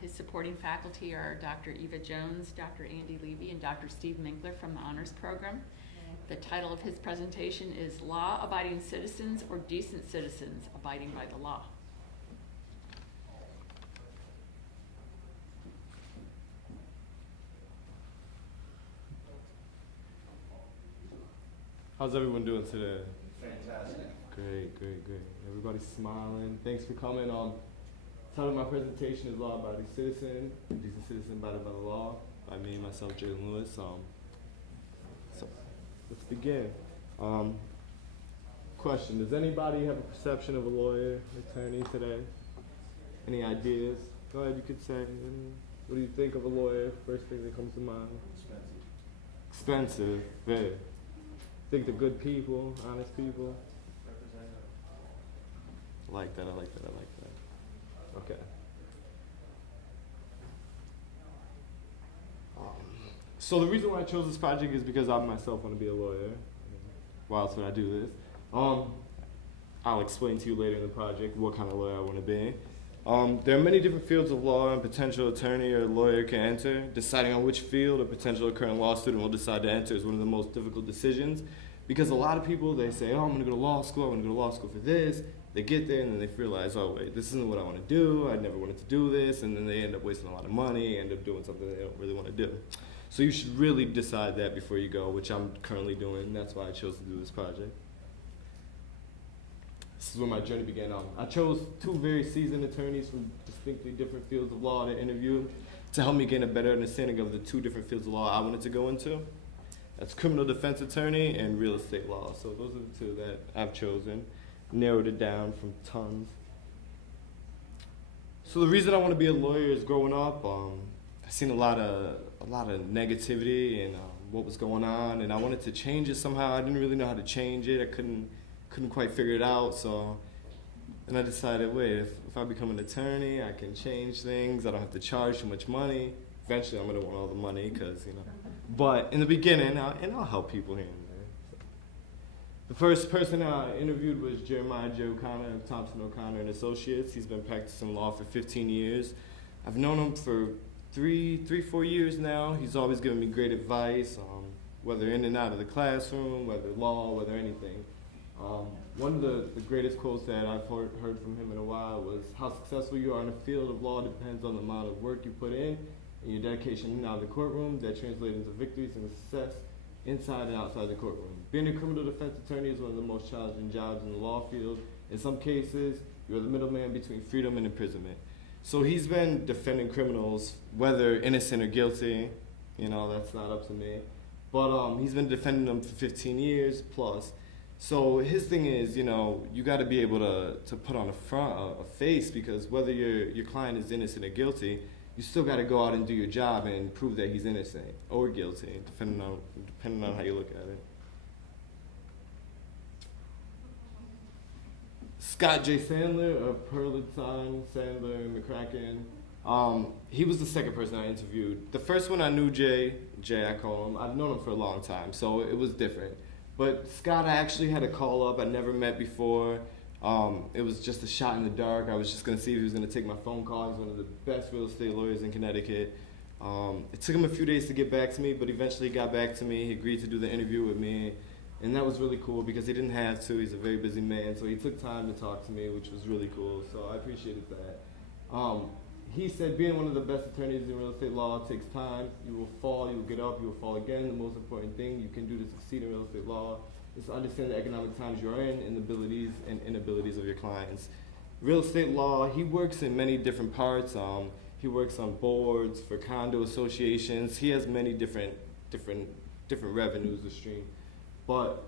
His supporting faculty are Dr. Eva Jones, Dr. Andy Levy, and Dr. Steve Minkler from the Honors Program. The title of his presentation is Law-Abiding Citizens or Decent Citizens Abiding by the Law. How's everyone doing today? Fantastic. Great. Everybody's smiling. Thanks for coming. Title of my presentation is Law Abiding Citizen, Decent Citizen Abiding by the Law, by me, myself, Jalen Lewis. So let's begin. Question, does anybody have a perception of a lawyer, attorney today? Any ideas? Go ahead, you could say. What do you think of a lawyer? First thing that comes to mind. Expensive, very. Think they're good people, honest people. I like that. Okay. So the reason why I chose this project is because I myself want to be a lawyer. Why else would I do this? I'll explain to you later in the project what kind of lawyer I want to be. There are many different fields of law a potential attorney or lawyer can enter. Deciding on which field a potential or current law student will decide to enter is one of the most difficult decisions, because a lot of people, they say, oh, I'm going to go to law school, I want to go to law school for this. They get there and then they realize, oh wait, this isn't what I want to do, I never wanted to do this, and then they end up wasting a lot of money, end up doing something they don't really want to do. So you should really decide that before you go, which I'm currently doing. That's why I chose to do this project. This is where my journey began. I chose two very seasoned attorneys from distinctly different fields of law to interview to help me gain a better understanding of the two different fields of law I wanted to go into. That's criminal defense attorney and real estate law. So those are the two that I've chosen. Narrowed it down from tons. So the reason I want to be a lawyer is growing up, I've seen a lot of negativity and what was going on, and I wanted to change it somehow. I didn't really know how to change it. I couldn't quite figure it out. So then I decided, wait, if I become an attorney, I can change things. I don't have to charge too much money. Eventually, I'm gonna want all the money because, you know. But in the beginning, I'll help people here and there. So. The first person I interviewed was Jeremiah J. O'Connor of Thompson O'Connor and Associates. He's been practicing law for 15 years. I've known him for 4 years now. He's always given me great advice, whether in and out of the classroom, whether law, whether anything. One of the greatest quotes that I've heard from him in a while was, how successful you are in the field of law depends on the amount of work you put in and your dedication in and out of the courtroom that translates into victories and success inside and outside the courtroom. Being a criminal defense attorney is one of the most challenging jobs in the law field. In some cases, you're the middleman between freedom and imprisonment. So he's been defending criminals, whether innocent or guilty. You know, that's not up to me. But he's been defending them for 15 years plus. So his thing is, you know, you got to be able to put on a face, because whether your client is innocent or guilty, you still got to go out and do your job and prove that he's innocent or guilty, depending on how you look at it. Scott J. Sandler of Perlitine, Sandler, and McCracken. He was the second person I interviewed. The first one I knew Jay, I call him. I've known him for a long time, so it was different. But Scott, I actually had a call up. I never met before. It was just a shot in the dark. I was just going to see if he was going to take my phone call. He's one of the best real estate lawyers in Connecticut. It took him a few days to get back to me, but eventually he got back to me. He agreed to do the interview with me. And that was really cool because he didn't have to. He's a very busy man, so he took time to talk to me, which was really cool. So I appreciated that. He said being one of the best attorneys in real estate law takes time. You will fall, you will get up, you will fall again. The most important thing you can do to succeed in real estate law is to understand the economic times you're in and the abilities and inabilities of your clients. Real estate law, he works in many different parts. He works on boards for condo associations. He has many different revenues to stream. But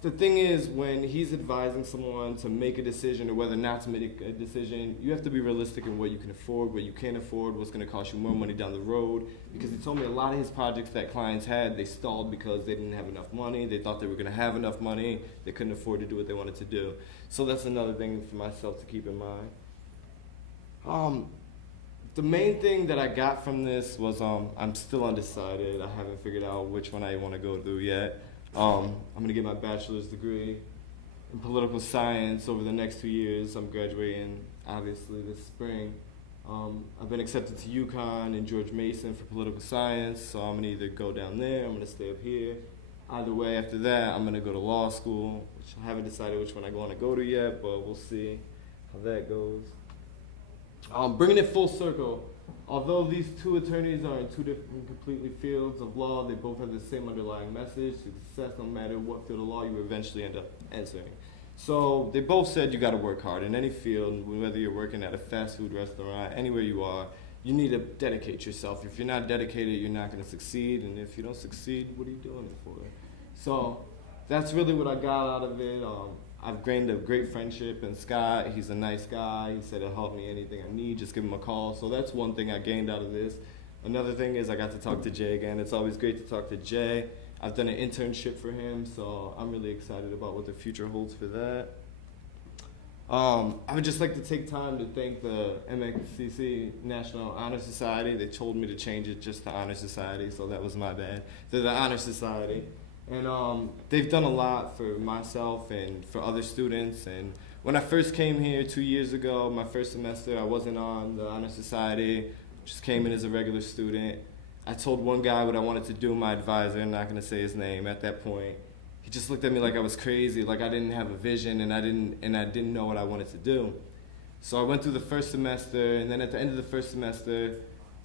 the thing is, when he's advising someone to make a decision or whether not to make a decision, you have to be realistic in what you can afford, what you can't afford, what's going to cost you more money down the road. Because he told me a lot of his projects that clients had, they stalled because they didn't have enough money. They thought they were going to have enough money. They couldn't afford to do what they wanted to do. So that's another thing for myself to keep in mind. The main thing that I got from this was I'm still undecided. I haven't figured out which one I want to go through yet. I'm going to get my bachelor's degree in political science over the next 2 years. I'm graduating, obviously, this spring. I've been accepted to UConn and George Mason for political science, so I'm gonna either go down there, I'm gonna stay up here. Either way, after that, I'm gonna go to law school, which I haven't decided which one I want to go to yet, but we'll see how that goes. Bringing it full circle, although these two attorneys are in two different completely fields of law, they both have the same underlying message: success, no matter what field of law you eventually end up entering. So they both said you got to work hard in any field, whether you're working at a fast food restaurant, anywhere you are. You need to dedicate yourself. If you're not dedicated, you're not going to succeed. And if you don't succeed, what are you doing it for? So that's really what I got out of it. I've gained a great friendship, and Scott, he's a nice guy. He said he'll help me anything I need, just give him a call. So that's one thing I gained out of this. Another thing is I got to talk to Jay again. It's always great to talk to Jay. I've done an internship for him, so I'm really excited about what the future holds for that. I would just like to take time to thank the MxCC National Honor Society. They told me to change it just to Honor Society, so that was my bad. They're the Honor Society. And they've done a lot for myself and for other students. And when I first came here 2 years ago, my first semester, I wasn't on the Honor Society, just came in as a regular student. I told one guy what I wanted to do, my advisor, I'm not gonna say his name at that point. He just looked at me like I was crazy, like I didn't have a vision and I didn't know what I wanted to do. So I went through the first semester, and then at the end of the first semester,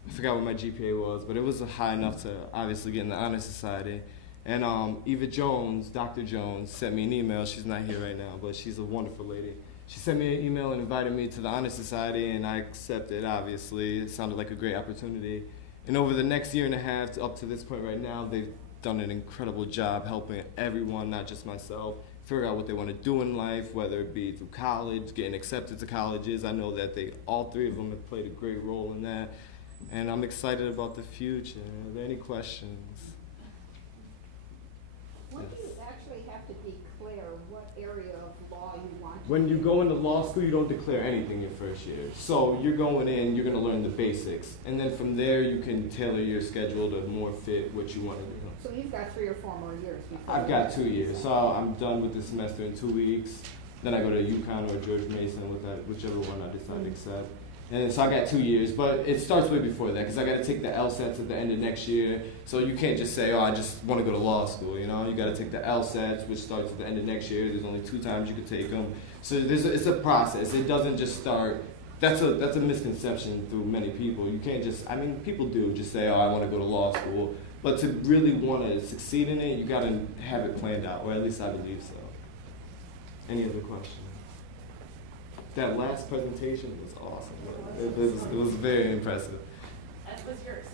I forgot what my GPA was, but it was high enough to obviously get in the Honor Society. And Eva Jones, Dr. Jones, sent me an email. She's not here right now, but she's a wonderful lady. She sent me an email and invited me to the Honor Society, and I accepted, obviously. It sounded like a great opportunity. And over the next year and a half, up to this point right now, they've done an incredible job helping everyone, not just myself, figure out what they want to do in life, whether it be through college, getting accepted to colleges. I know that all three of them have played a great role in that, and I'm excited about the future. Are there any questions? When do you actually have to declare what area of law you want to When you do? go into law school, you don't declare anything your first year. So you're going in, you're going to learn the basics, and then from there you can tailor your schedule to more fit what you want to do. So you've got 3 or 4 more years before. I've got 2 years, so I'm done with this semester in 2 weeks. Then I go to UConn or George Mason, with that, whichever one I decide to accept. And so I got 2 years, but it starts way before that, because I got to take the LSATs at the end of next year. So you can't just say, oh, I just want to go to law school, you know? You got to take the LSATs, which starts at the end of next year. There's only 2 times you can take them. So it's a process. It doesn't just start. That's a misconception through many people. You can't just, I mean, people do just say, oh, I want to go to law school. But to really want to succeed in it, you got to have it planned out, or at least I believe so. Any other questions? That last presentation was awesome. It was very impressive. That was yours.